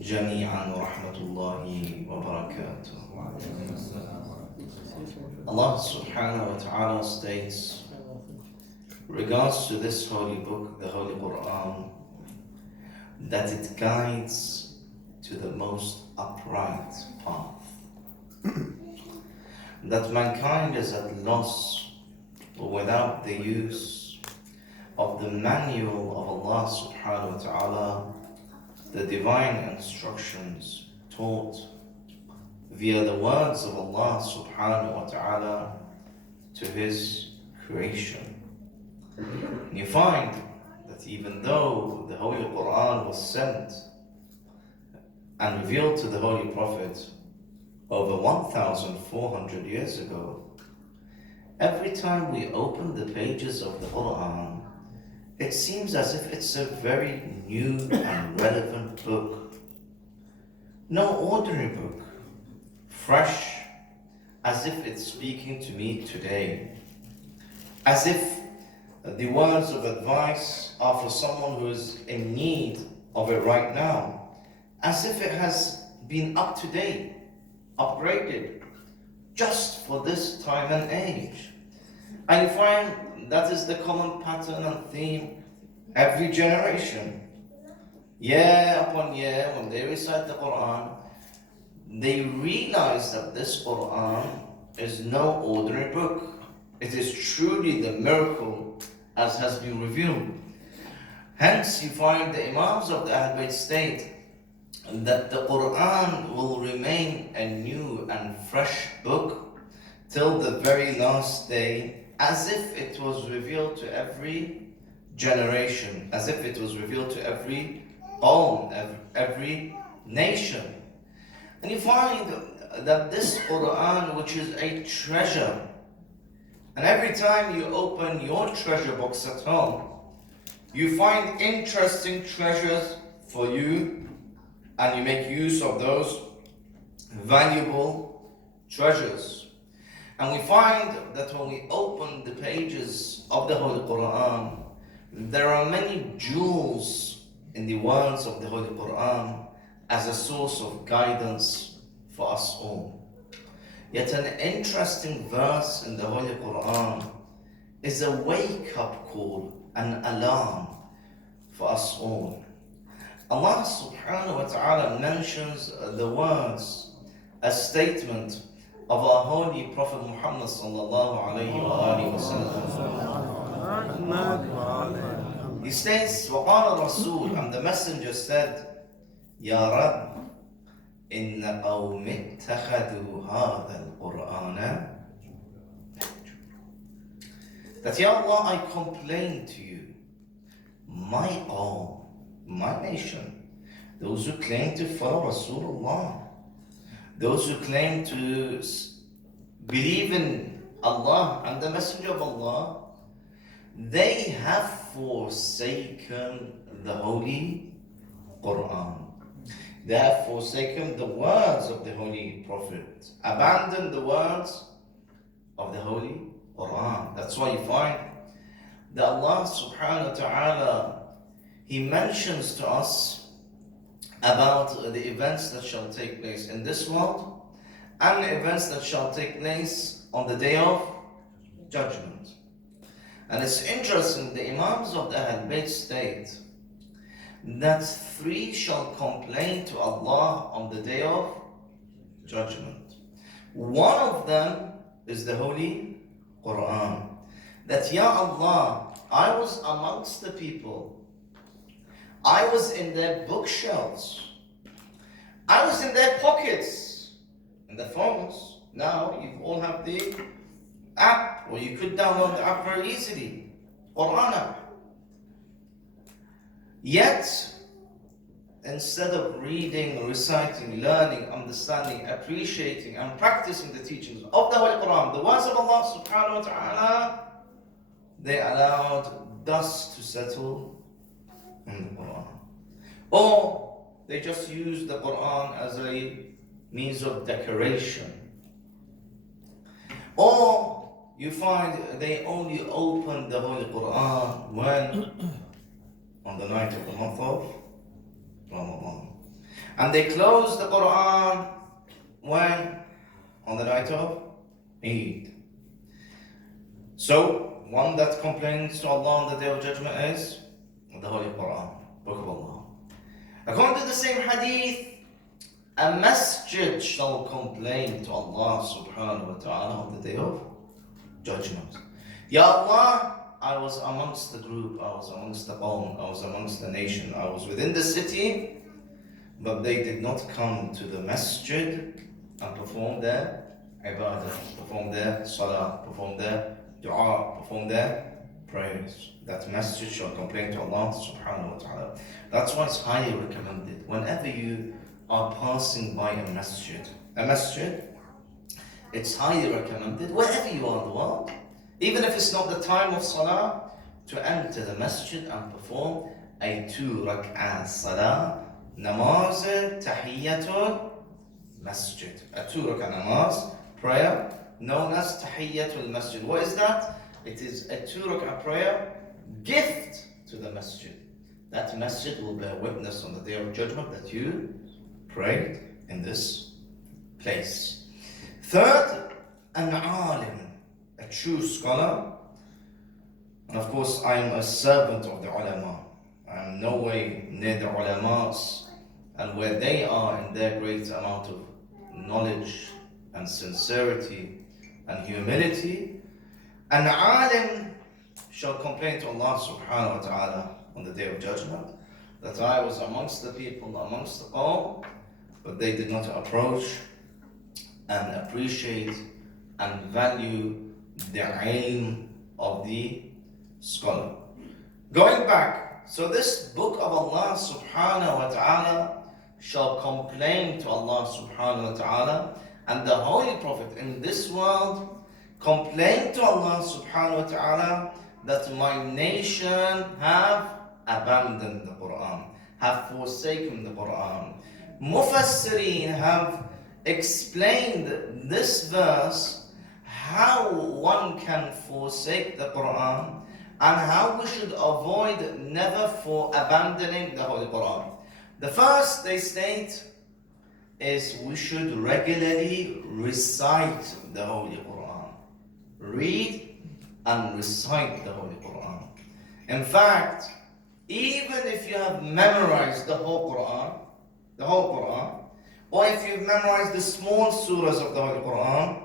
جميعا ورحمة الله وبركاته. Allah subhanahu wa ta'ala states regards to this holy book, the Holy Qur'an, that it guides to the most upright path. That mankind is at loss without the use of the manual of Allah subhanahu wa ta'ala, the divine instructions taught via the words of Allah subhanahu wa ta'ala to His creation. And you find that even though the Holy Qur'an was sent and revealed to the Holy Prophet over 1,400 years ago, every time we open the pages of the Qur'an, it seems as if it's a very new and relevant book. No ordinary book, fresh, as if it's speaking to me today, as if the words of advice are for someone who is in need of it right now, as if it has been up to date, upgraded, just for this time and age. And you find that is the common pattern and theme every generation. Year upon year, when they recite the Quran, they realize that this Quran is no ordinary book. It is truly the miracle as has been revealed. Hence, you find the Imams of the Ahl Bayt state that the Quran will remain a new and fresh book till the very last day, as if it was revealed to every generation, as if it was revealed to every qawm, every nation. And you find that this Quran, which is a treasure, and every time you open your treasure box at home, you find interesting treasures for you, and you make use of those valuable treasures. And we find that when we open the pages of the Holy Qur'an, there are many jewels in the words of the Holy Qur'an as a source of guidance for us all. Yet an interesting verse in the Holy Qur'an is a wake-up call, an alarm for us all. Allah subhanahu wa ta'ala mentions the words, a statement of our Holy Prophet Muhammad sallallahu alayhi wa sallam. He states, وَقَالَ الرَّسُولُ, and the messenger said, يَا رَبِّ إِنَّ قَوْمِ اتَّخَذُوا هَذَا الْقُرْآنَ. That, Ya Allah, I complain to you, my qawm, my nation, those who claim to follow Rasulullah, those who claim to believe in Allah and the Messenger of Allah, they have forsaken the Holy Qur'an. They have forsaken the words of the Holy Prophet, abandoned the words of the Holy Qur'an. That's why you find that Allah subhanahu wa ta'ala, He mentions to us about the events that shall take place in this world and the events that shall take place on the day of judgment. And it's interesting, the Imams of the Ahl Bayt state that three shall complain to Allah on the day of judgment. One of them is the Holy Qur'an. That, Ya Allah, I was amongst the people, I was in their bookshelves, I was in their pockets, in the phones. Now you all have the app, or you could download the app very easily, Quran app. Yet, instead of reading, reciting, learning, understanding, appreciating, and practicing the teachings of the Holy Quran, the words of Allah subhanahu wa ta'ala, they allowed dust to settle in the Quran. Or they just used the Quran as a means of decoration. Or you find they only opened the Holy Qur'an when? On the night of the month of Ramadan. And they close the Qur'an when? On the night of Eid. So, one that complains to Allah on the Day of Judgment is the Holy Qur'an, Book of Allah. According to the same hadith, a masjid shall complain to Allah subhanahu wa ta'ala on the Day of Judgment. Ya Allah, I was amongst the group, I was amongst the qawm, I was amongst the nation, I was within the city, but they did not come to the masjid and perform their ibadah, perform their salah, perform their dua, perform their prayers. That masjid shall complain to Allah subhanahu wa ta'ala. That's why it's highly recommended whenever you are passing by a masjid, it's highly recommended wherever you are in the world, even if it's not the time of salah, to enter the masjid and perform a 2 rak'ah salah, namaz tahiyyatul masjid, a 2 rak'ah namaz prayer known as tahiyyatul masjid. What is that? It is a 2 rak'ah prayer gift to the masjid. That masjid will bear witness on the Day of Judgment that you prayed in this place. Third, an alim, a true scholar. And of course, I am a servant of the ulama. I am no way near the ulamas, and where they are in their great amount of knowledge and sincerity and humility, an alim shall complain to Allah subhanahu wa ta'ala on the Day of Judgment that I was amongst the people, amongst the qawm, but they did not approach and appreciate and value the ilm of the scholar. Going back, so this book of Allah subhanahu wa ta'ala shall complain to Allah subhanahu wa ta'ala, and the Holy Prophet in this world complained to Allah subhanahu wa ta'ala that my nation have abandoned the Qur'an, have forsaken the Qur'an. Mufassirin have explained this verse, how one can forsake the Qur'an and how we should avoid never for abandoning the Holy Qur'an. The first, they state, is we should regularly recite the Holy Qur'an. Read and recite the Holy Qur'an. In fact, even if you have memorized the whole Qur'an, or if you've memorized the small surahs of the Holy Qur'an,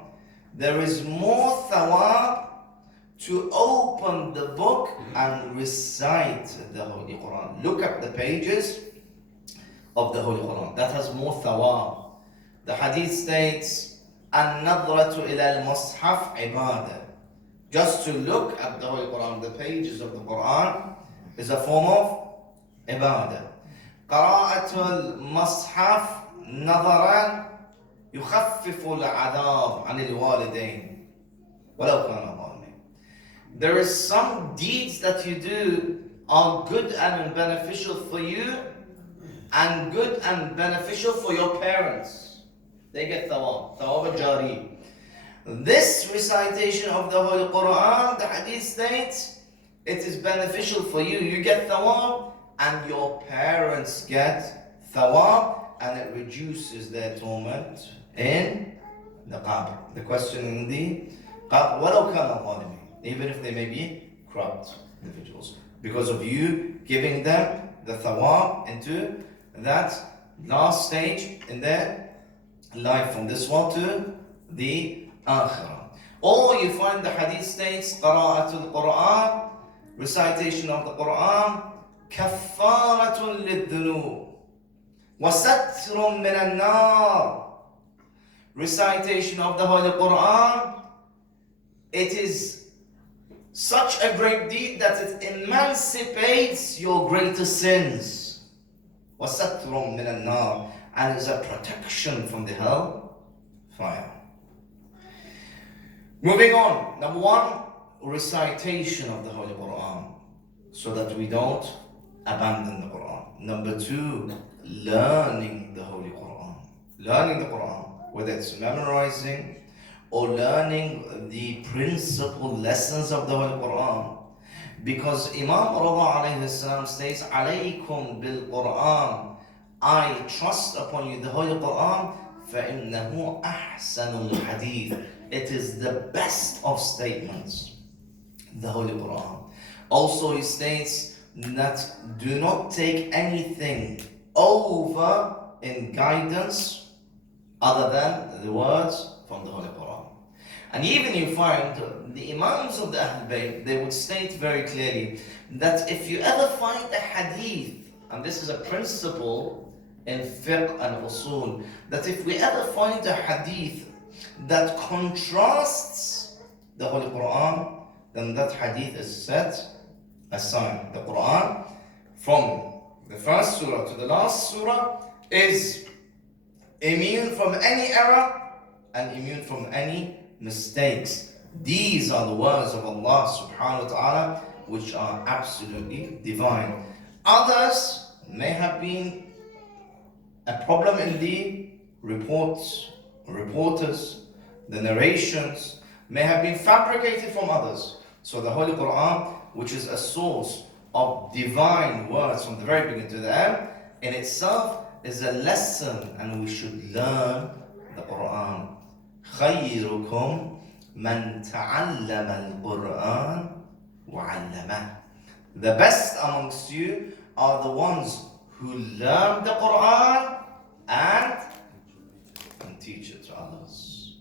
there is more thawab to open the book and recite the Holy Qur'an. Look at the pages of the Holy Qur'an. That has more thawab. The hadith states, "An-nadratu ila al-mushaf ibadah." Just to look at the Holy Qur'an, the pages of the Qur'an, is a form of ibadah. قراءة المصحف نظرا يخفف العذاب عن الوالدين ولو كان ظالمين. There is some deeds that you do are good and beneficial for you, and good and beneficial for your parents. They get thawab al-jari. This recitation of the Holy Qur'an, the hadith states, it is beneficial for you. You get thawab, and your parents get thawab, and it reduces their torment in the qabr. The question in the qabr, وَلَوْ كَانَ ظَالِمِينَ, even if they may be corrupt individuals, because of you giving them the thawab into that last stage in their life, from this world to the akhirah. Or you find the hadith states, قراءة القرآن, recitation of the Qur'an, كفارة للذنوب وستر من النار. Recitation of the Holy Qur'an, it is such a great deed that it emancipates your greater sins. وستر من النار, and is a protection from the hell fire. Moving on, number one, recitation of the Holy Qur'an, so that we don't abandon the Qur'an. Number two, learning the Holy Qur'an. Learning the Qur'an, whether it's memorizing or learning the principal lessons of the Holy Qur'an. Because Imam Rada alayhi salam states, "Alaykum bil Qur'an I trust upon you the Holy Qur'an, فَإِنَّهُ أَحْسَنُ الْحَدِيثِ. It is the best of statements, the Holy Qur'an. Also he states that do not take anything over in guidance other than the words from the Holy Qur'an. And even you find the Imams of the Ahlul Bayt, they would state very clearly that if you ever find a hadith, and this is a principle in fiqh and usul, that if we ever find a hadith that contrasts the Holy Qur'an, then that hadith is set aside. The Qur'an, from the first surah to the last surah, is immune from any error and immune from any mistakes. These are the words of Allah subhanahu wa ta'ala, which are absolutely divine. Others may have been a problem in the reporters, the narrations may have been fabricated from others. So the Holy Qur'an, which is a source of divine words from the very beginning to the end, in itself is a lesson, and we should learn the Qur'an. خَيْرُكُمْ مَنْ تَعَلَّمَ الْقُرْآنَ وَعَلَّمَهُ. The best amongst you are the ones who learn the Qur'an and teach it to others.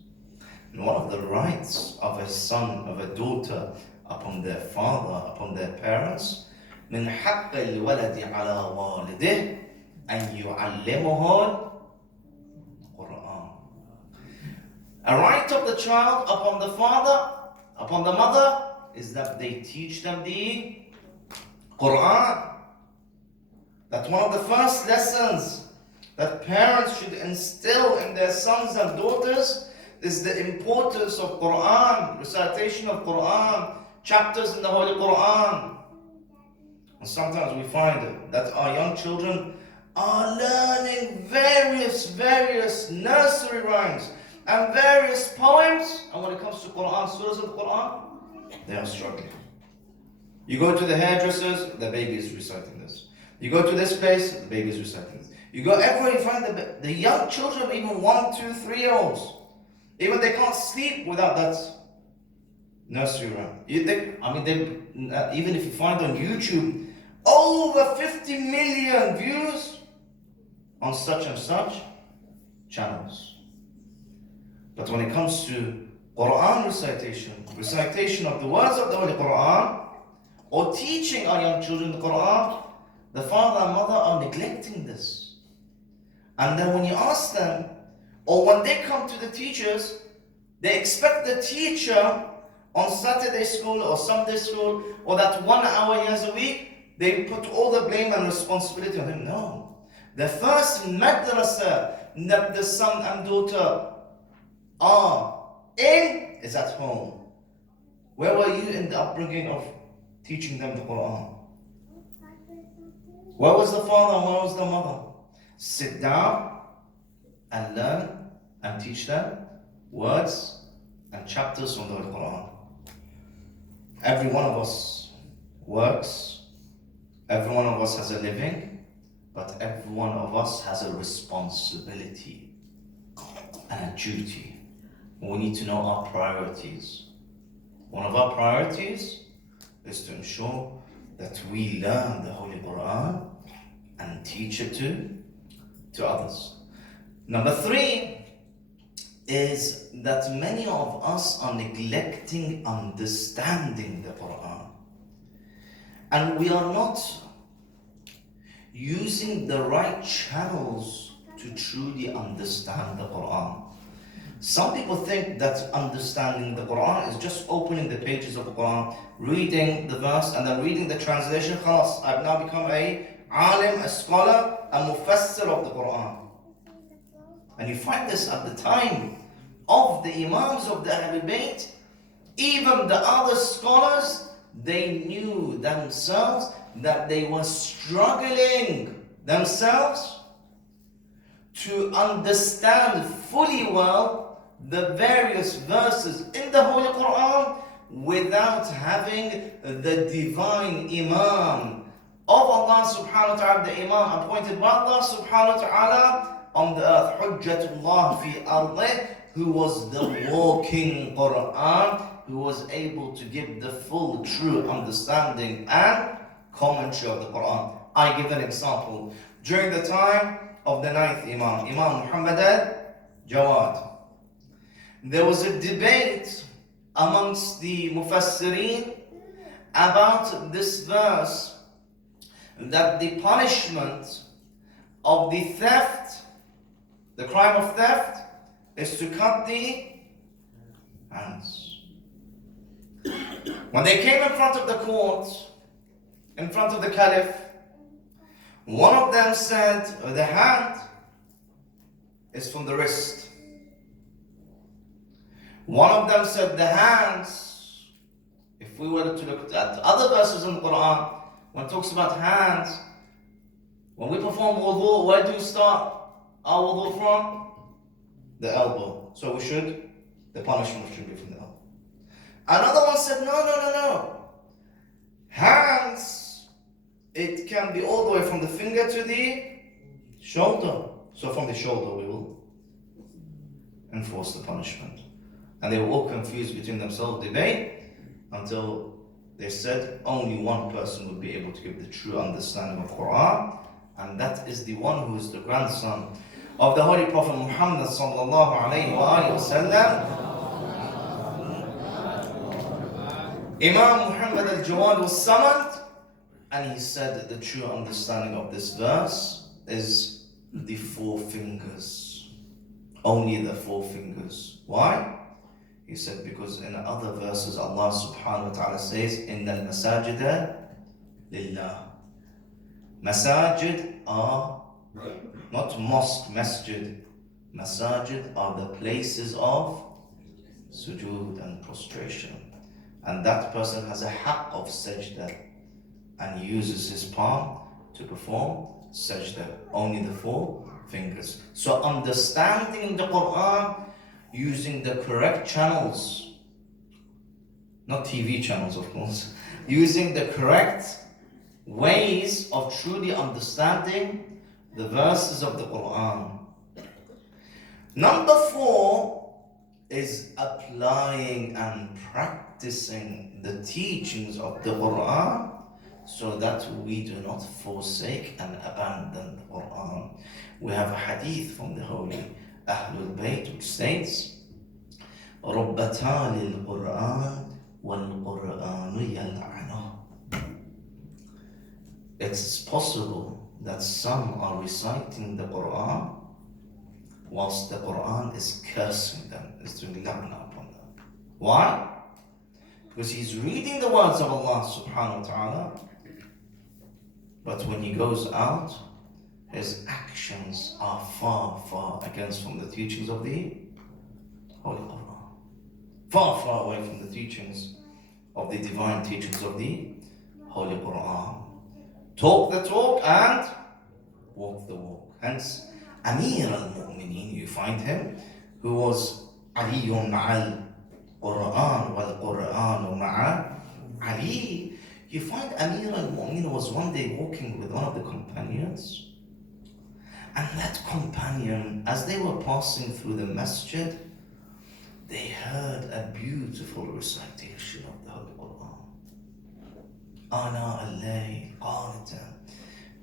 And one of the rights of a son, of a daughter, upon their father, upon their parents, من حق الولد على والده أن يعلمه القرآن. A right of the child upon the father, upon the mother, is that they teach them the Qur'an. That's one of the first lessons that parents should instill in their sons and daughters, is the importance of Qur'an, recitation of Qur'an, chapters in the Holy Qur'an. And sometimes we find that our young children are learning various nursery rhymes and various poems, and when it comes to Qur'an, surahs of the Qur'an, they are struggling. You go to the hairdressers, the baby is reciting this. You go to this place, the baby is reciting this. You go everywhere, you find the young children, even 1, 2, 3-year-olds, even they can't sleep without that nursery rhyme. Even if you find on YouTube, over 50 million views on such and such channels. But when it comes to Quran recitation of the words of the Holy Quran, or teaching our young children the Quran, the father and mother are neglecting this. And then when you ask them, or when they come to the teachers, they expect the teacher on Saturday school or Sunday school, or that 1 hour years a week, they put all the blame and responsibility on him. No. The first madrasa that the son and daughter are in is at home. Where were you in the upbringing of teaching them the Quran? Where was the father and where was the mother? Sit down and learn and teach them words and chapters from the Holy Quran. Every one of us works, every one of us has a living, but every one of us has a responsibility and a duty. We need to know our priorities. One of our priorities is to ensure that we learn the Holy Quran and teach it to others. Number 3 is that many of us are neglecting understanding the Quran. And we are not using the right channels to truly understand the Quran. Some people think that understanding the Quran is just opening the pages of the Quran, reading the verse, and then reading the translation. Khalas, I've now become a alim, a scholar, a mufassir of the Quran. And you find this at the time of the Imams of the Ahlul Bayt. Even the other scholars, they knew themselves that they were struggling themselves to understand fully well the various verses in the Holy Quran without having the divine Imam Allah subhanahu wa ta'ala, the Imam appointed by Allah subhanahu wa ta'ala on the earth, Hujjatullah fi ardi, who was the walking Qur'an, who was able to give the full true understanding and commentary of the Qur'an. I give an example. During the time of the ninth Imam, Imam Muhammad al-Jawad, there was a debate amongst the Mufassirin about this verse, that the punishment of the theft, the crime of theft, is to cut the hands. When they came in front of the court, in front of the Caliph, one of them said the hand is from the wrist. One of them said the hands, if we were to look at other verses in the Quran, when it talks about hands, when we perform wudu, where do we start our wudu from? The elbow. So the punishment should be from the elbow. Another one said, no. Hands, it can be all the way from the finger to the shoulder. So from the shoulder we will enforce the punishment. And they were all confused between themselves, debate, until they said only one person would be able to give the true understanding of Quran, and that is the one who is the grandson of the Holy Prophet Muhammad sallallahu alayhi wa sallam. Imam Muhammad al-Jawad was summoned, and he said that the true understanding of this verse is the four fingers. Only the four fingers. Why? He said because in other verses Allah subhanahu wa ta'ala says, Inna al-masajida lillah. Masajid are not mosque, masjid. Masajid are the places of sujood and prostration. And that person has a haqq of sajda, and he uses his palm to perform sajda. Only the four fingers. So understanding the Quran using the correct channels, not TV channels of course, using the correct ways of truly understanding the verses of the Quran. Number 4 is applying and practicing the teachings of the Quran so that we do not forsake and abandon the Quran. We have a hadith from the holy Ahlul Bayt which states, رَبَّتَا لِلْقُرْآنِ وَالْقُرْآنُ يَلْعَنُهُ. It's possible that some are reciting the Quran whilst the Quran is cursing them, is doing la'na upon them. Why? Because he's reading the words of Allah subhanahu wa ta'ala, but when he goes out, his actions are far, far against from the teachings of the Holy Qur'an. Far, far away from the teachings of the divine teachings of the Holy Qur'an. Talk the talk and walk the walk. Hence, Amir al-Mu'mineen, you find him, who was Aliyun ma'al Qur'an wal Qur'anu ma'a Ali. You find Amir al-Mu'mineen was one day walking with one of the companions, and that companion, as they were passing through the masjid, they heard a beautiful recitation of the Holy Qur'an. Ana al-layl qanitan.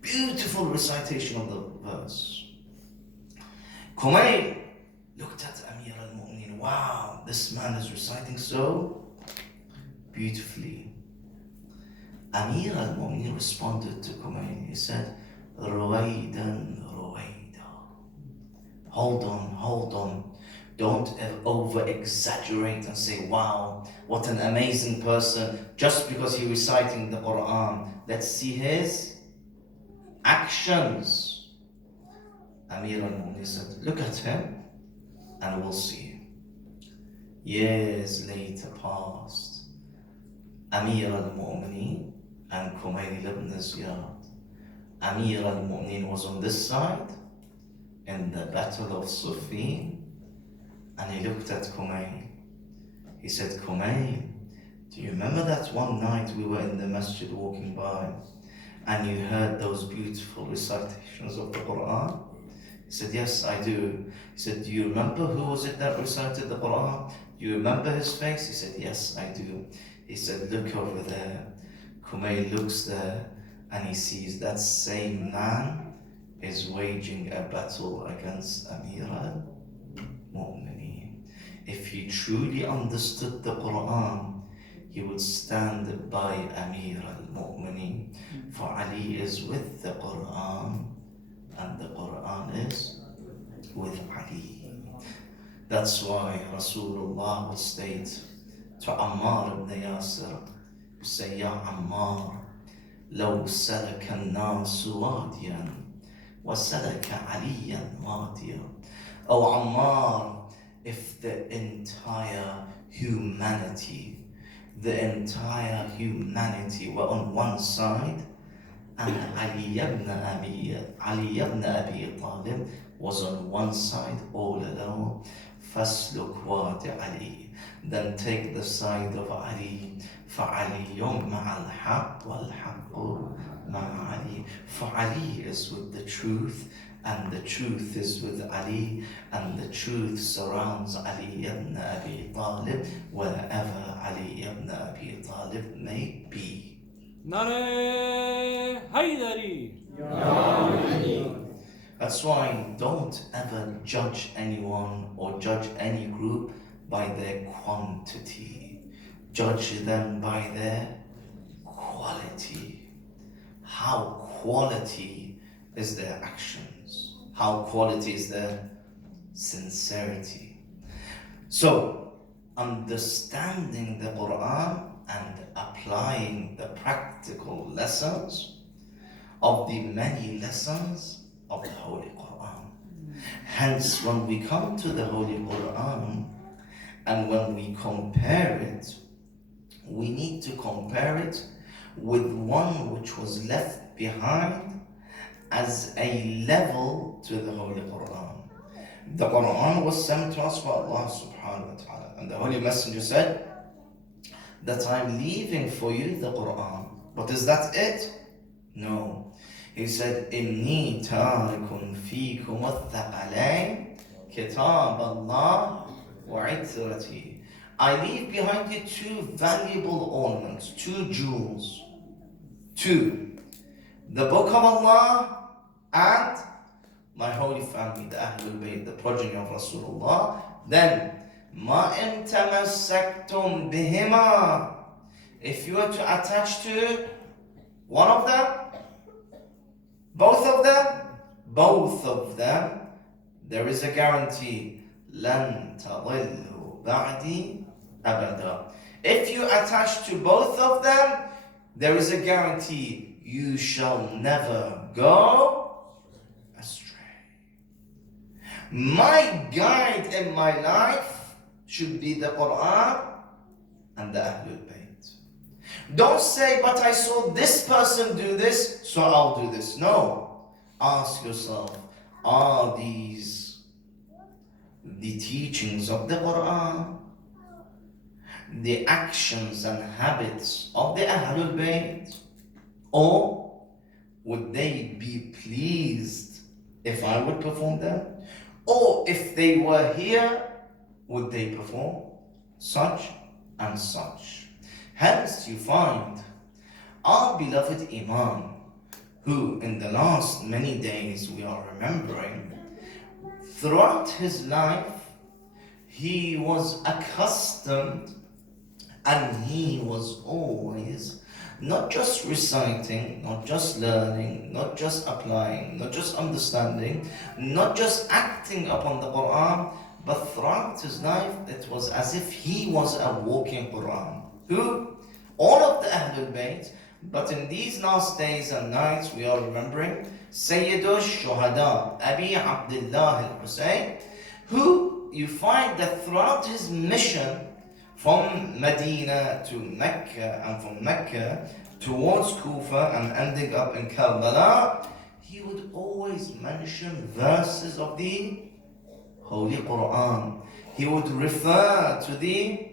Beautiful recitation of the verse. Khomeini looked at Amir al-Mu'mineen. Wow, this man is reciting so beautifully. Amir al-Mu'mineen responded to Khomeini. He said, Ruwaydan, Ruwayda. Hold on. Don't over-exaggerate and say, wow, what an amazing person, just because he's reciting the Quran. Let's see his actions. Amir al-Mu'mineen said, look at him and we'll see. Years later passed. Amir al-Mu'mineen and Khomeini lived in this yard. Amir al-Mu'mineen was on this side in the Battle of Siffin, and he looked at Khomeini. He said, Khomeini, do you remember that one night we were in the masjid walking by, and you heard those beautiful recitations of the Qur'an? He said, yes, I do. He said, do you remember who was it that recited the Qur'an? Do you remember his face? He said, yes, I do. He said, look over there. Khomeini looks there and he sees that same man is waging a battle against Amir Ali and Khomeini. If he truly understood the Qur'an, he would stand by Amir al-Mu'minin, for Ali is with the Qur'an and the Qur'an is with Ali. That's why Rasulullah would state to Ammar ibn Yasir, say, Ya Ammar, لو سلك الناس واديا وسلك عليا واديا. Oh Ammar, if the entire humanity were on one side, and Ali ibn Abi Talib was on one side all alone, فَاسْلُكْ وَادِ Ali, then take the side of Ali, فَعَلِيٌّ مَعَ الْحَقِّ وَالْحَقُّ مَعَ Ali. For Ali is with the truth, and the truth is with Ali, and the truth surrounds Ali ibn Abi Talib wherever Ali ibn Abi Talib may be. Nare Haydari! That's why don't ever judge anyone or judge any group by their quantity. Judge them by their quality. How quality is their actions? How quality is their sincerity? So, understanding the Qur'an and applying the practical lessons of the many lessons of the Holy Qur'an. Hence, when we come to the Holy Qur'an and when we compare it, we need to compare it with one which was left behind as a level to the Holy Qur'an. The Qur'an was sent to us by Allah subhanahu wa ta'ala, and the Holy Messenger said that I'm leaving for you the Qur'an. But is that it? No. He said, إِنِّي تَارِكٌ فِيكُمُ الثَّقَلَيْنِ كِتَابَ اللَّهِ وَعِتْرَتِي. I leave behind you two valuable ornaments, two jewels. Two, the book of Allah and my holy family, the Ahlul Bayt, the progeny of Rasulullah. Then, مَا إِن تَمَسَّكْتُمْ بِهِمَا. If you were to attach to one of them, both of them, there is a guarantee. لَن تَضِلُّوا بَعْدِي أَبَدًا. If you attach to both of them, there is a guarantee you shall never go astray. My guide in my life should be the Qur'an and the Ahlul Bayt. Don't say, but I saw this person do this, so I'll do this. No. Ask yourself, are these the teachings of the Qur'an, the actions and habits of the Ahlul Bayt, or would they be pleased if I would perform them? Or if they were here, would they perform such and such? Hence you find our beloved Imam, who in the last many days we are remembering, throughout his life he was accustomed and he was always not just reciting, not just learning, not just applying, not just understanding, not just acting upon the Qur'an, but throughout his life it was as if he was a walking Qur'an. Who? All of the Ahlul Bayt. But in these last days and nights we are remembering Sayyidush Shuhada, Abi Abdullah al-Husayn, who you find that throughout his mission from Medina to Mecca and from Mecca towards Kufa and ending up in Karbala, he would always mention verses of the Holy Qur'an. He would refer to the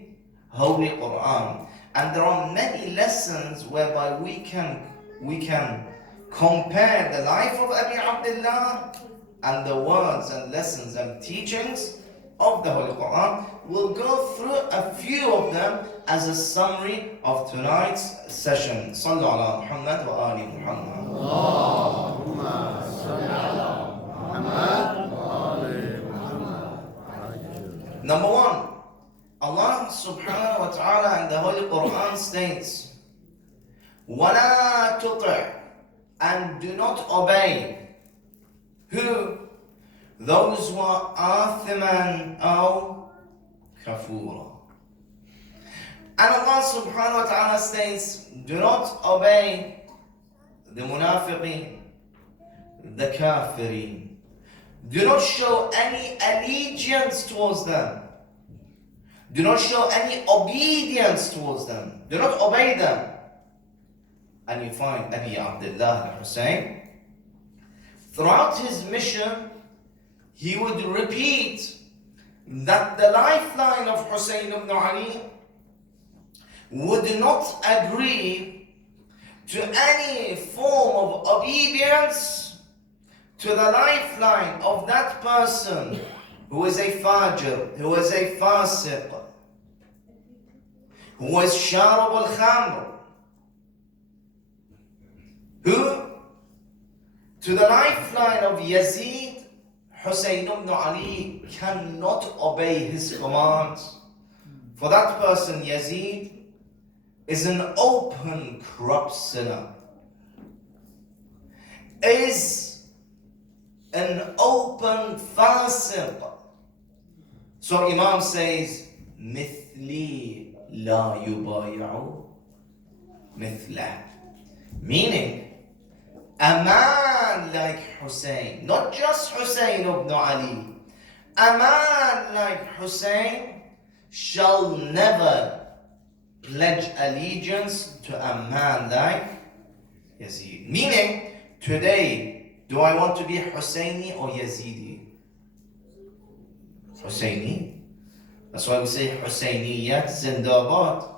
Holy Qur'an. And there are many lessons whereby we can compare the life of Amir Abdullah and the words and lessons and teachings of the Holy Qur'an. We'll go through a few of them as a summary of tonight's session. Sallu ala Muhammad wa ali Muhammad. Allahumma salli ala Muhammad wa ali Muhammad. Number one, Allah subhanahu wa ta'ala in the Holy Qur'an states, وَلَا تُطِعْ, and do not obey. Who? Those who are athiman aw kafura. And Allah subhanahu wa ta'ala states, do not obey the munafiqeen, the kafirin. Do not show any allegiance towards them. Do not show any obedience towards them. Do not obey them. And you find Abi Abdullah al-Hussein, throughout his mission, he would repeat that the lifeline of Hussein ibn Ali would not agree to any form of obedience to the lifeline of that person who is a fajr, who is a fasiq, who is sharab al-khamr, who to the lifeline of Yazid, Hussein ibn Ali cannot obey his commands. For that person, Yazid is an open corrupt sinner, is an open fasiq. So Imam says, مثلي لا يبايع مثله, meaning a man like Hussein, not just Hussein ibn Ali, a man like Hussein shall never pledge allegiance to a man like Yazid. Meaning, today, do I want to be Husseini or Yazidi? Husseini. That's why we say Husainiyat Zindabad.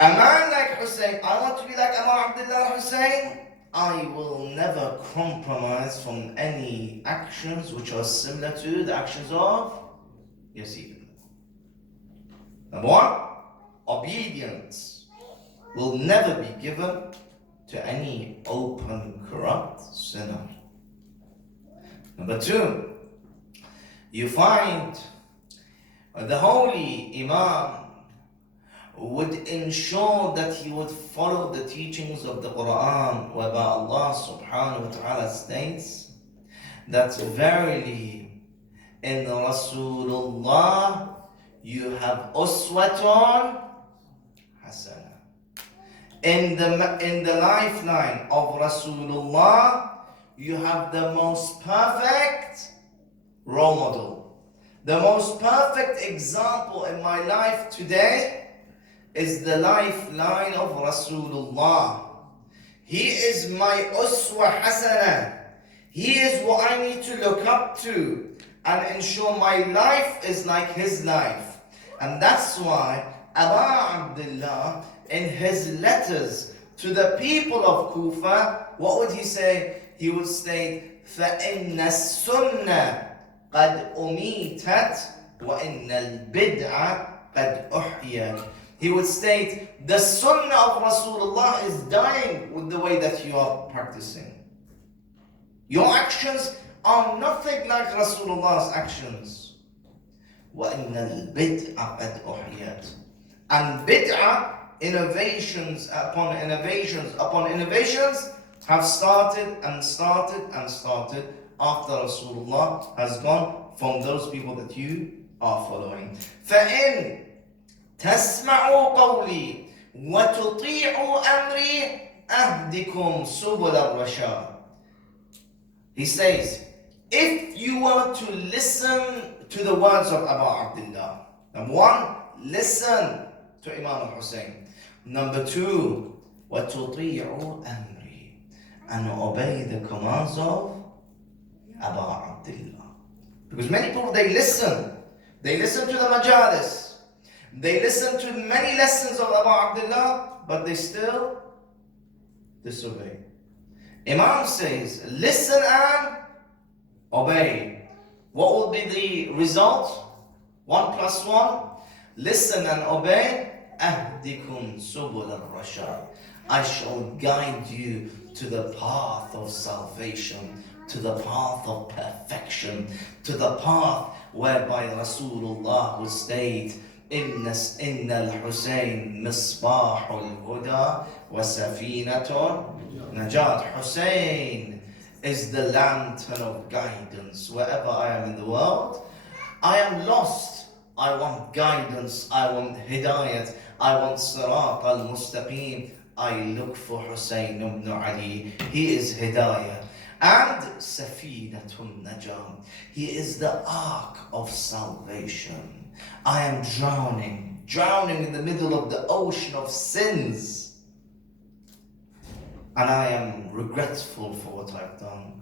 A man like Hussein, I want to be like Amir Abdullah Hussein. I will never compromise from any actions which are similar to the actions of Yazid. Number one, obedience will never be given to any open, corrupt sinner. Number two, you find the holy Imam would ensure that he would follow the teachings of the Qur'an, whereby Allah subhanahu wa ta'ala states that verily in Rasulullah you have uswatun hasana. In the lifeline of Rasulullah you have the most perfect role model. The most perfect example in my life today is the lifeline of Rasulullah. He is my uswa hasana. He is what I need to look up to and ensure my life is like his life. And that's why Abu Abdullah, in his letters to the people of Kufa, what would he say? He would state, فَإِنَّ السُّنَّةَ قَدْ أُمِيتَتْ وَإِنَّ الْبِدْعَ قَدْ أُحْيَتْ. He would state, the sunnah of Rasulullah is dying with the way that you are practicing. Your actions are nothing like Rasulullah's actions. وَإِنَّ الْبِدْعَ قَدْ أُحْيَتْ. And bid'ah, innovations upon innovations upon innovations, have started and started and started after Rasulullah has gone from those people that you are following. فَإِن تَسْمَعُوا قَوْلِي وَتُطِيعُوا أَمْرِي أَهْدِكُمْ سُبُلَ الرَّشَادِ. He says, if you were to listen to the words of Abu Abdullah, number one, listen to Imam al-Hussein. Number two, وَتُطِيعُوا أَمْرِي, and obey the commands of Abu Abdullah. Because many people, they listen to the majalis, they listen to many lessons of Abu Abdullah, but they still disobey. Imam says, listen and obey. What will be the result? 1 + 1. Listen and obey. أهدكم سبل الرشاد. I shall guide you to the path of salvation, to the path of perfection, to the path whereby Rasulullah will state, إن الحسين مصباح الهدى وسفينة النجاة. Hussein is the lantern of guidance. Wherever I am in the world, I am lost. I want guidance. I want hidayat. I want sirat al-mustaqim. I look for Hussein ibn Ali. He is hidayah. And Safinatun Najam. He is the ark of salvation. I am drowning in the middle of the ocean of sins. And I am regretful for what I've done.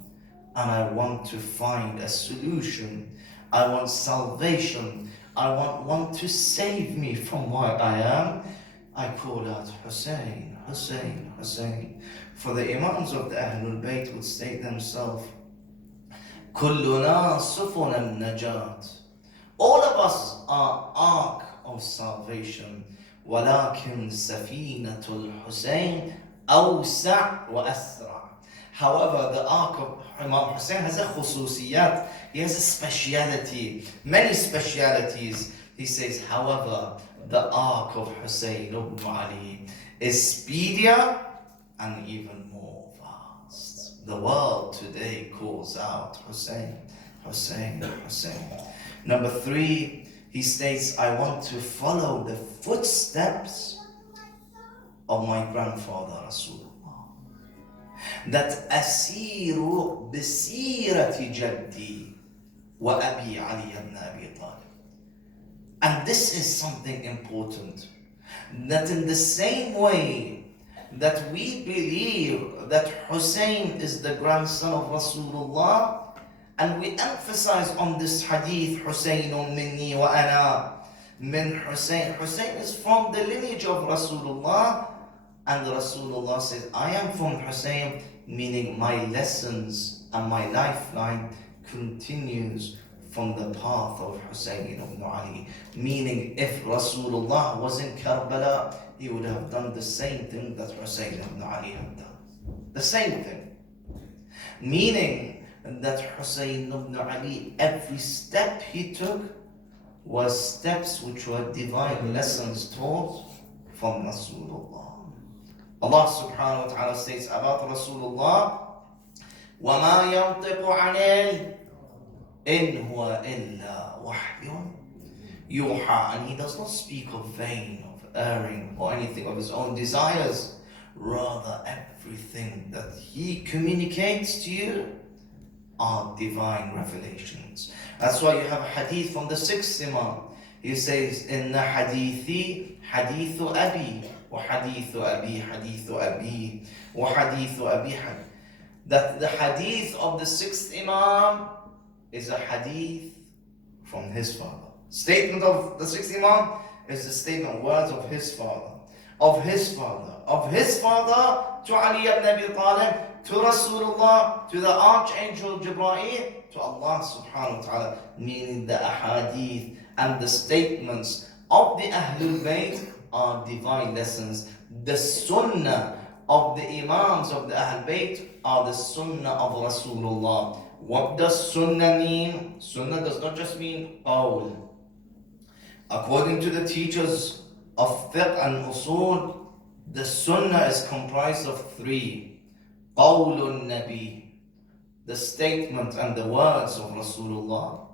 And I want to find a solution. I want salvation. I want one to save me from what I am. I call out Hussein, Hussein, Hussein. For the Imams of the Ahlul Bayt would state themselves, كلنا سفن النجاة. All of us are ark of salvation. ولكن سفينة الحسين أوسع وأسرع. However, the ark of Imam Hussein has a khususiyat. He has a speciality, many specialities. He says, however, the ark of Hussein ibn Ali is speedier and even more vast. The world today calls out Hussein, Hussein, Hussein. Number 3, he states, I want to follow the footsteps of my grandfather Rasulullah. That أسير بسيرة جدي وأبي علي بن أبي طالب. And this is something important. That in the same way that we believe that Hussein is the grandson of Rasulullah, and we emphasize on this hadith, Husaynun minni wa ana min Hussein. Hussein is from the lineage of Rasulullah. And Rasulullah says, I am from Hussein, meaning my lessons and my lifeline continues from the path of Hussein ibn Ali. Meaning, if Rasulullah was in Karbala, he would have done the same thing that Hussein ibn Ali had done. The same thing. Meaning that Hussein ibn Ali, every step he took was steps which were divine lessons taught from Rasulullah. Allah subhanahu wa ta'ala states about Rasulullah, وَمَا يَنْطِقُ عَنِ إِنْ هُوَ إِلَّا وَحْيٌ يُوحَى. And he does not speak of vain, of erring, or anything of his own desires. Rather, everything that he communicates to you are divine revelations. That's why you have a hadith from the 6th Imam. He says, إِنَّ حَدِيثِي حَدِيثُ أَبِي وَحَدِيثُ أَبِي حَدِيثُ أَبِي وَحَدِيثُ أَبِي. That the hadith of the 6th Imam is a hadith from his father. Statement of the 6th Imam is the statement, words of his father, of his father, of his father to Ali ibn Abi Talib, to Rasulullah, to the Archangel Jibreel, to Allah subhanahu wa ta'ala. Meaning the ahadith and the statements of the Ahlul Bayt are divine lessons. The sunnah of the Imams of the Ahlul Bayt are the sunnah of Rasulullah. What does sunnah mean? Sunnah does not just mean qawl. According to the teachers of fiqh and usul, the sunnah is comprised of 3. Qawlun Nabi, the statement and the words of Rasulullah.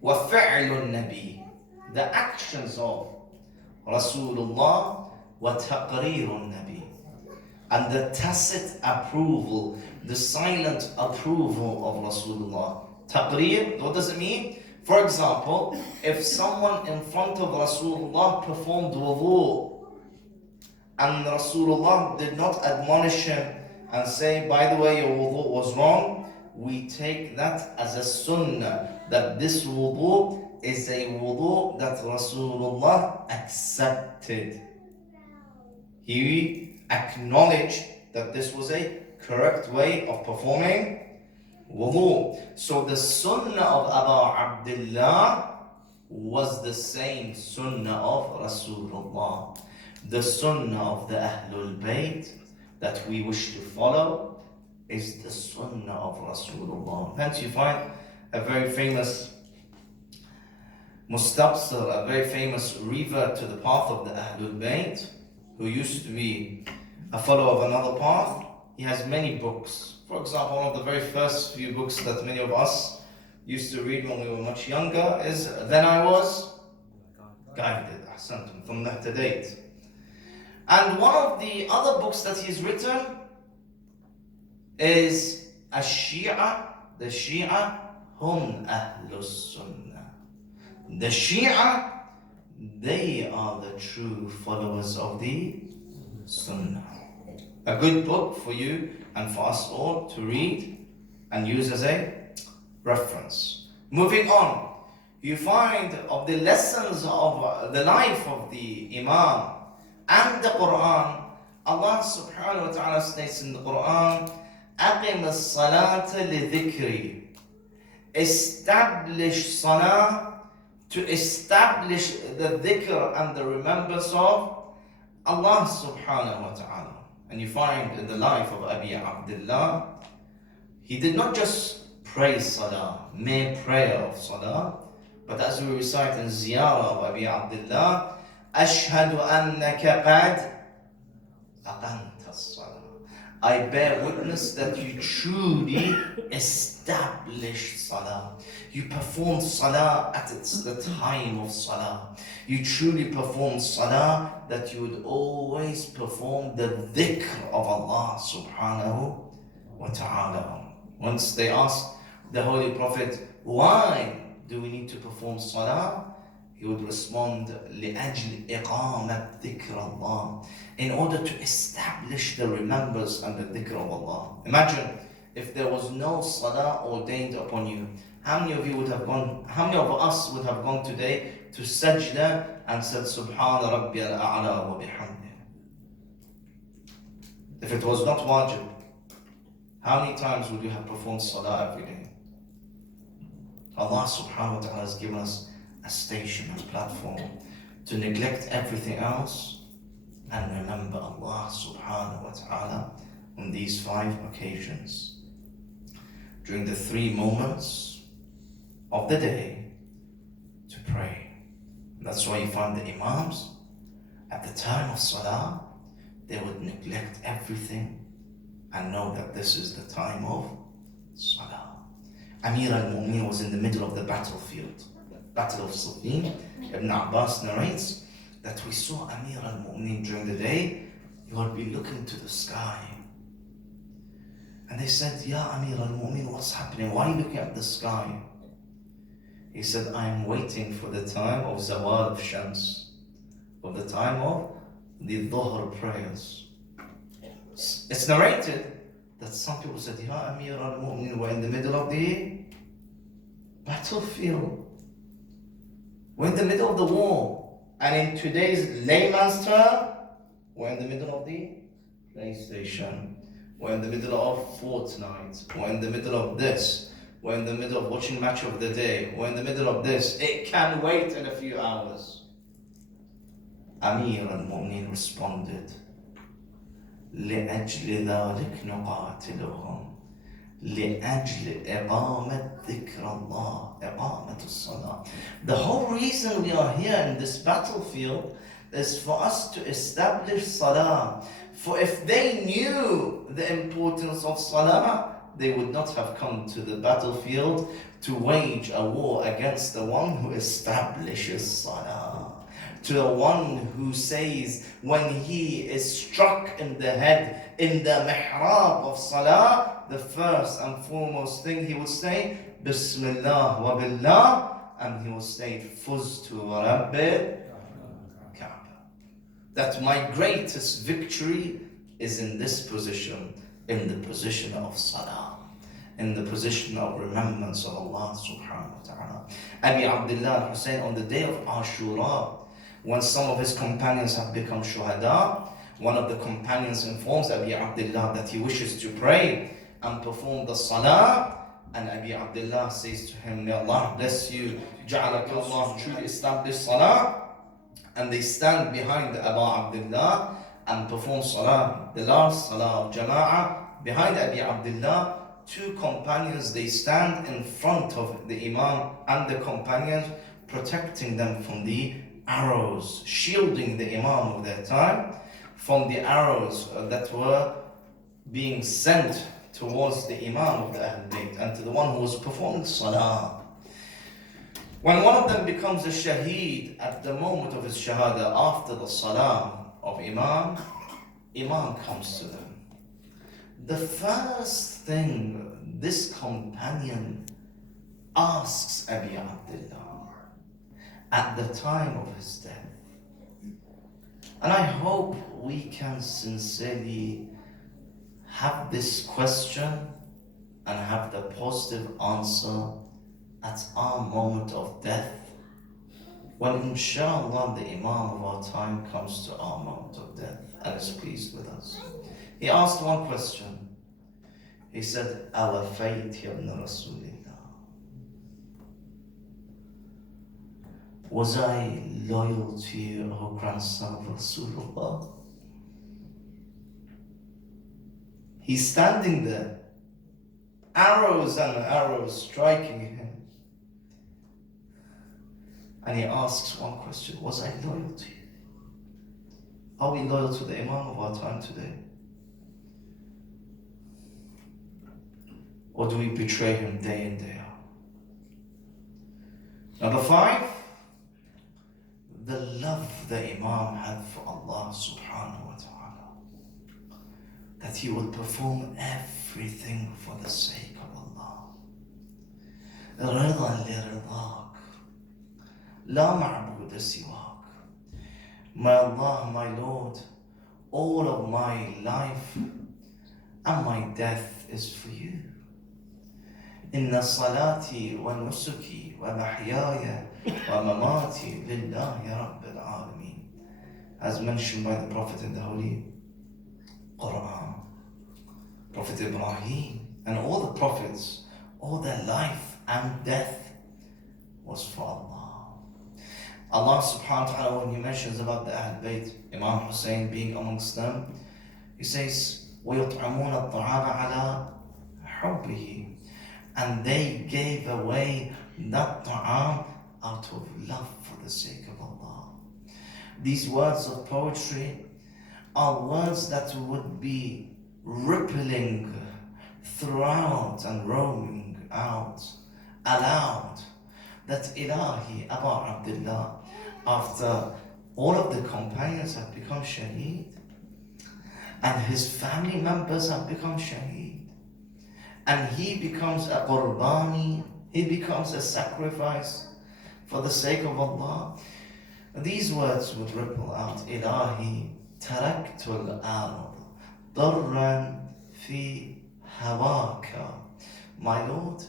Wa fi'lun Nabi, the actions of Rasulullah. Wa taqreerun Nabi, and the tacit approval, the silent approval of Rasulullah. Taqreer, what does it mean? For example, if someone in front of Rasulullah performed wudu, and Rasulullah did not admonish him and say, by the way, your wudu was wrong, we take that as a sunnah, that this wudu is a wudu that Rasulullah accepted. He acknowledged that this was a correct way of performing wudu. So the sunnah of Abu Abdullah was the same sunnah of Rasulullah. The sunnah of the Ahlul Bayt that we wish to follow is the sunnah of Rasulullah. Hence you find a very famous mustabsir, a very famous revert to the path of the Ahlul Bayt, who used to be a follower of another path. He has many books. For example, one of the very first few books that many of us used to read when we were much younger is Then I Was Guided, Ahsantum, from Nahtadait. And one of the other books that he's written is Ash-Shia, the Shia, Hum Ahlus Sunnah. The Shia, they are the true followers of the Sunnah. A good book for you and for us all to read and use as a reference. Moving on, you find of the lessons of the life of the Imam and the Qur'an, Allah subhanahu wa ta'ala states in the Qur'an, أَقِمَ الصَّلَاةَ لِذِكْرِ. Establish salah, to establish the dhikr and the remembrance of Allah subhanahu wa ta'ala. And you find in the life of Abi Abdullah, he did not just pray salah, mere prayer of salah, but as we recite in ziyarah of Abi Abdullah, أشهد أنك قد أقمت الصلاة. I bear witness that you truly established salah. You performed salah at the time of salah. You truly performed salah that you would always perform the dhikr of Allah subhanahu wa ta'ala. Once they asked the Holy Prophet, why do we need to perform salah? He would respond, لِأَجْلِ إِقَامَةِ ذِكْرَ اللَّهِ, in order to establish the remembrance and the dhikr of Allah. Imagine if there was no salah ordained upon you. How many of you would have gone, how many of us would have gone today to sajda and said, Subhana Rabbi al-A'la wa bihamdih? If it was not wajib, how many times would you have performed salah every day? Allah subhanahu wa ta'ala has given us a station and platform to neglect everything else and remember Allah subhanahu wa ta'ala on these 5 occasions. During the 3 moments of the day to pray. That's why you find the Imams at the time of Salah, they would neglect everything and know that this is the time of Salah. Amir al-Mu'min was in the middle of the battlefield. Battle of Siffin. Ibn Abbas narrates that we saw Amir al-Mu'min during the day. He would be looking to the sky. And they said, Ya Amir al-Mu'min, what's happening? Why are you looking at the sky? He said, I am waiting for the time of Zawal of Shams, for the time of the Dhuhr prayers. It's narrated that some people said, Ya Amir al-Mu'min, we're in the middle of the battlefield. We're in the middle of the war. And in today's layman's term, we're in the middle of the PlayStation. We're in the middle of Fortnite. We're in the middle of this. We're in the middle of watching Match of the Day. We're in the middle of this. It can wait in a few hours. Amir al-Mu'min responded, لأجل ذلك نقاتلهم لأجل إقامة ذكر الله إقامة الصلاة. The whole reason we are here in this battlefield is for us to establish salah. For if they knew the importance of salah, they would not have come to the battlefield to wage a war against the one who establishes salah. To the one who says when he is struck in the head in the mihrab of salah, the first and foremost thing he will say, Bismillah wa billah, and he will say, Fuztu wa rabbil Kaaba. That my greatest victory is in this position, in the position of salah, in the position of remembrance of Allah subhanahu wa ta'ala. Abi Abdullah Hussein, on the day of Ashura, when some of his companions have become shuhada, one of the companions informs Abi Abdullah that he wishes to pray and perform the salah, and Abi Abdullah says to him, may Allah bless you, Ja'alaka Allah, truly establish salah. And they stand behind Abu Abdullah and perform salah, the last salah of Jama'ah. Behind Abi Abdullah, two companions, they stand in front of the Imam and the companions, protecting them from the arrows, shielding the Imam of their time from the arrows that were being sent towards the Imam of the Ahlul Bayt and to the one who was performing salah. When one of them becomes a shaheed at the moment of his shahada after the salah of Imam, Imam comes to them. The first thing this companion asks Abi Abdullah at the time of his death, and I hope we can sincerely have this question and have the positive answer at our moment of death, when inshallah the Imam of our time comes to our moment of death and is pleased with us. He asked one question. He said, Awafayt ya ibn Rasulillah. Was I loyal to you, O grandson of Rasulullah? He's standing there, arrows and arrows striking him. And he asks one question, was I loyal to you? Are we loyal to the Imam of our time today? Or do we betray him day in, day out? Number 5, the love the Imam had for Allah subhanahu wa ta'ala, that he would perform everything for the sake of Allah. رضا لرضاك لا معبود سواك. My Allah, my Lord, all of my life and my death is for you. إن صلاتي ونسكي ومحياي ومماتي لله رب العالمين, as mentioned by the Prophet in the Holy Qur'an. Prophet Ibrahim and all the prophets, all their life and death was for Allah. Allah subhanahu wa ta'ala, when he mentions about the Ahl Bayt, Imam Hussein being amongst them, he says, وَيُطْعَمُونَ الطَّعَامَ عَلَى حُبِّهِ, and they gave away that ta'am out of love for the sake of Allah. These words of poetry are words that would be rippling throughout and roaming out aloud, that Ilahi Abu Abdullah, after all of the companions have become shaheed and his family members have become shaheed, and he becomes a qurbani, he becomes a sacrifice for the sake of Allah. These words would ripple out, Ilahi taraktul al-ard darran fi hawaka. My Lord,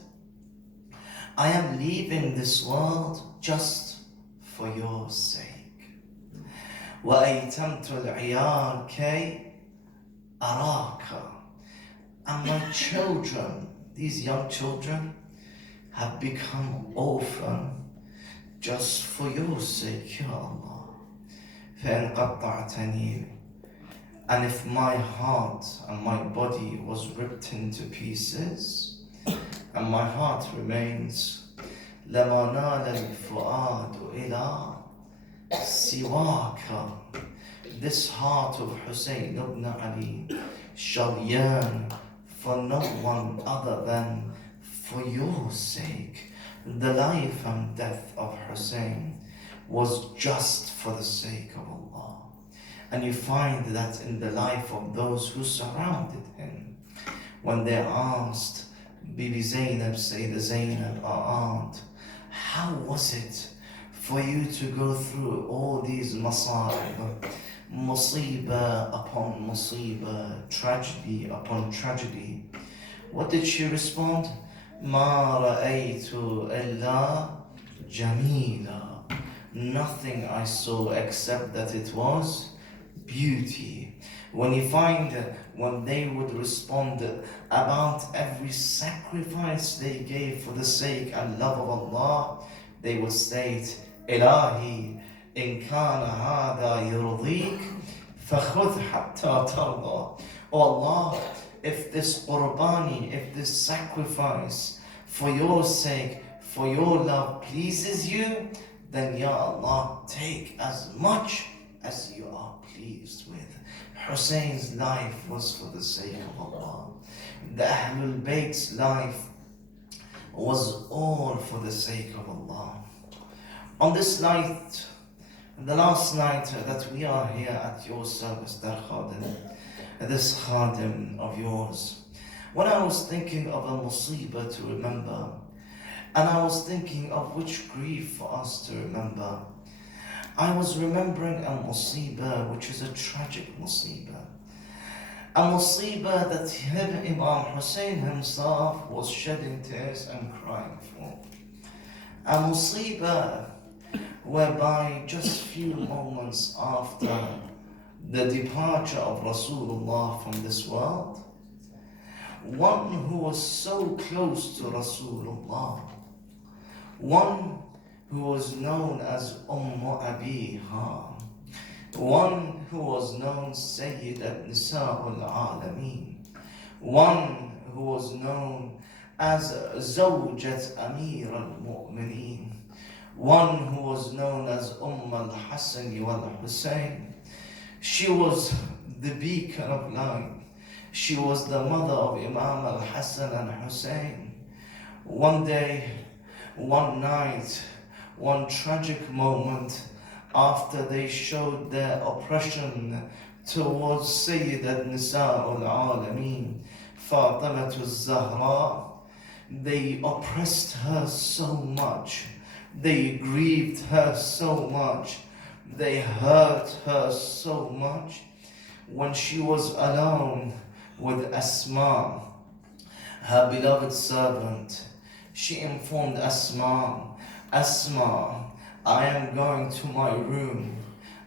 I am leaving this world just for your sake. وَأَيْتَمْتُ الْعِيَالَ كَيْ أَرَاكَ. And my children, these young children, have become orphan just for your sake, Ya Allah. فَإِنْ قَطَّعْتَنِي. And if my heart and my body was ripped into pieces, and my heart remains, لَمَا نَالَ الْفُؤَادُ إِلَىٰ سِوَاكَ. This heart of Hussein ibn Ali shall yearn for no one other than for your sake. The life and death of Hussein was just for the sake of Allah. And you find that in the life of those who surrounded him, when they're asked, Bibi Zainab, Sayyidah Zainab, our aunt, how was it for you to go through all these masa'ib, musiba upon musiba, tragedy upon tragedy? What did she respond? Ma ra'aytu illa jamila. Nothing I saw except that it was beauty, when you find when they would respond about every sacrifice they gave for the sake and love of Allah, they would state, Ilahi, in kana hada yurdik, fakhudh hatta tarda. Oh Allah, if this qurbani, if this sacrifice for your sake, for your love pleases you, then Ya Allah, take as much as you are pleased with. Hussein's life was for the sake of Allah. The Ahlul Bayt's life was all for the sake of Allah. On this night, the last night that we are here at your service, Dar Khadim, this Khadim of yours, when I was thinking of a musibah to remember, and I was thinking of which grief for us to remember, I was remembering a musibah which is a tragic musibah. A musibah that Imam Hussein himself was shedding tears and crying for. A musibah whereby just few moments after the departure of Rasulullah from this world, one who was so close to Rasulullah, one who was known as Abiha, one who was known Sayyid al-Nisa al-Alameen, one who was known as Zawjat Amir al-Mu'mineen, one who was known as al-Hassan wal-Hussein. She was the beacon of light. She was the mother of Imam al-Hassan and Hussein. One day, one night, one tragic moment after they showed their oppression towards Sayyid al-Nisa al-Alameen, Fatimah al-Zahra, they oppressed her so much, they grieved her so much, they hurt her so much. When she was alone with Asma, her beloved servant, she informed Asma, I am going to my room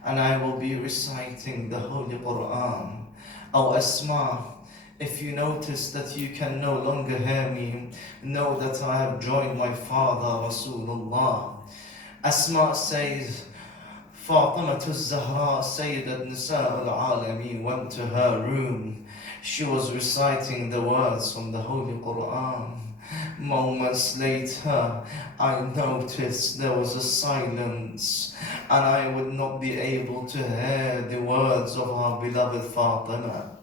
and I will be reciting the Holy Qur'an. Oh Asma, if you notice that you can no longer hear me, know that I have joined my father Rasulullah. Asma says, Fatimah al-Zahra, Sayyidat Nisa al-Alameen, went to her room. She was reciting the words from the Holy Qur'an. Moments later, I noticed there was a silence and I would not be able to hear the words of our beloved Fatima.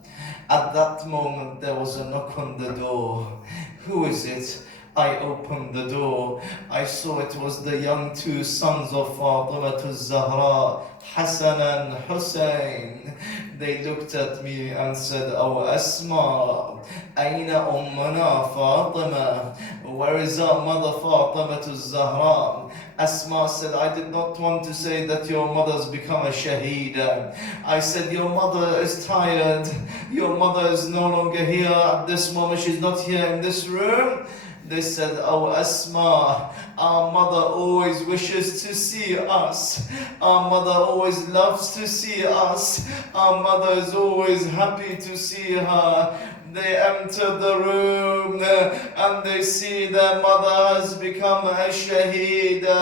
At that moment, there was a knock on the door. Who is it? I opened the door. I saw it was the young two sons of Fatima al-Zahra, Hassan and Hussein. They looked at me and said, Oh Asma, Aina Ummana Fatima? Where is our mother Fatima al-Zahra? Asma said, I did not want to say that your mother's become a shaheeda. I said, your mother is tired. Your mother is no longer here at this moment. She's not here in this room. They said, Oh Asma, our mother always wishes to see us. Our mother always loves to see us. Our mother is always happy to see her. They enter the room and they see their mother has become a shaheeda.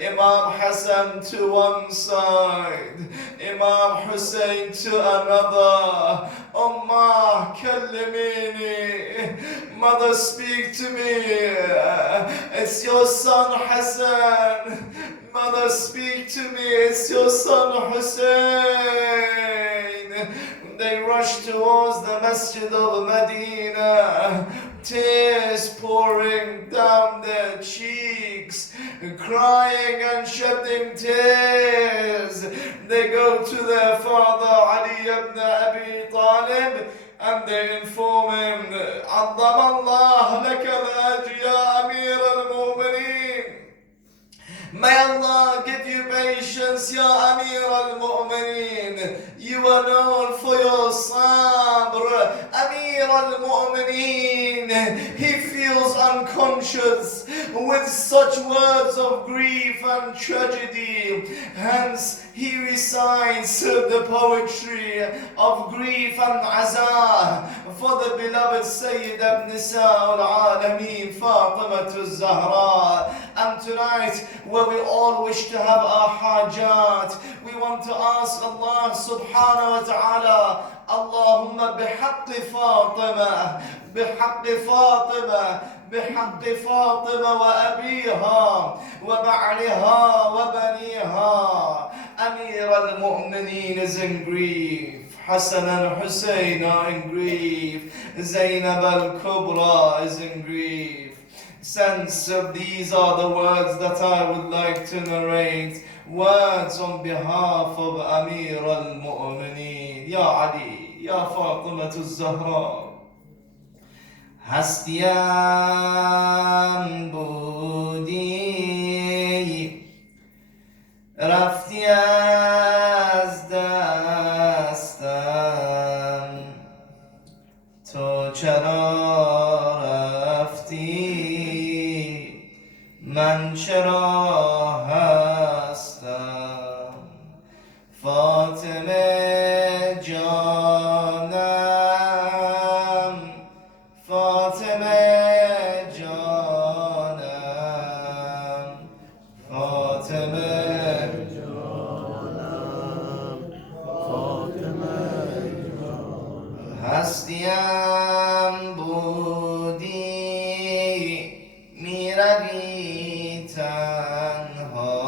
Imam Hassan to one side, Imam Hussein to another. Ummah, kallimini. Mother, speak to me. It's your son Hassan. Mother, speak to me. It's your son Hussein. They rushed towards the Masjid of Medina, tears pouring down their cheeks, crying and shedding tears. They go to their father Ali ibn Abi Talib and they inform him, عظم الله لك الأجر يا أمير المؤمنين. May Allah give you patience, Ya Amir al-Mu'mineen. You are known for your sabr. Amir al-Mu'mineen, he feels unconscious with such words of grief and tragedy. Hence, he recites the poetry of grief and azah for the beloved Sayyid ibn Nisa al-Alameen, Fatima al-Zahra. And tonight, where we all wish to have our hajat, we want to ask Allah subhanahu wa ta'ala, Allahumma bihaqqi Fatima, bihaqqi Fatima, بحق فاطمة وأبيها وبعلها وبنيها. Amir al-Mu'mineen is in grief. Hassan and Hussein are in grief. Zainab al-Kubra is in grief. Since these are the words that I would like to narrate, words on behalf of Amir al-Mu'mineen. Ya Ali, Ya Fatima al-Zahra. هستیم بودی رفتی از دستم تو چرا رفتی من چرا هستم فاطمه جانم فاطمه جانم فاطمه جانم فاطمه جانم هستیم بودی میروی تنها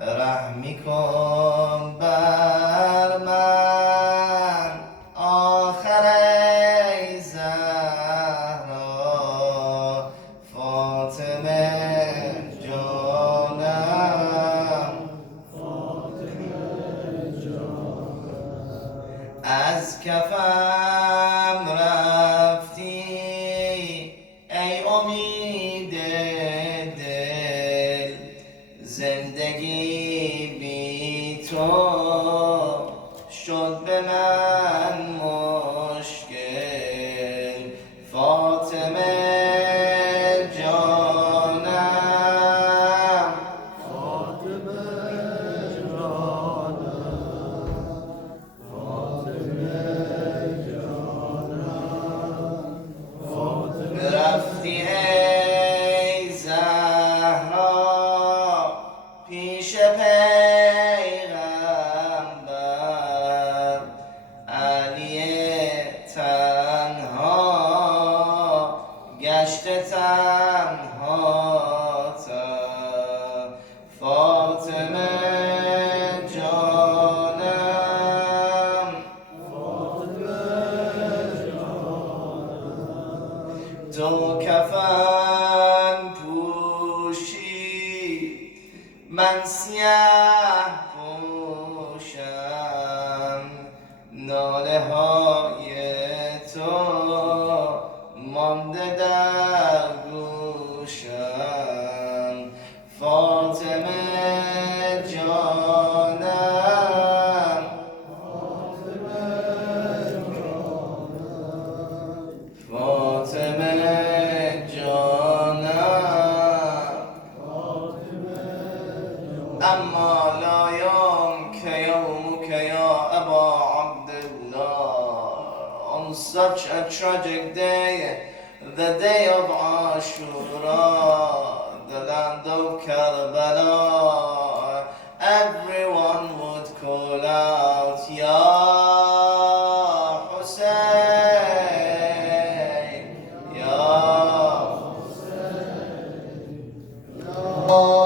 رحمی کن بر من آخر از کفم رفتی ای امید دل زندگی بی تو شد به من مشکل فاطمه جانم فاطمه جانم رفتی ای زهرا پیش پیغمبر علی تنها گشته تنها فاطمه جانم تو کفن پوشی من سیاه پوشم ناله های تو مانده در گوشم فاطمه جانم فاطمه جانم اما لا يومك يومك يا أبا عبد الله. On such a tragic day, the day of Ashura, the land of Karbala, everyone would call out, Ya Hussein, Ya Hussein, Ya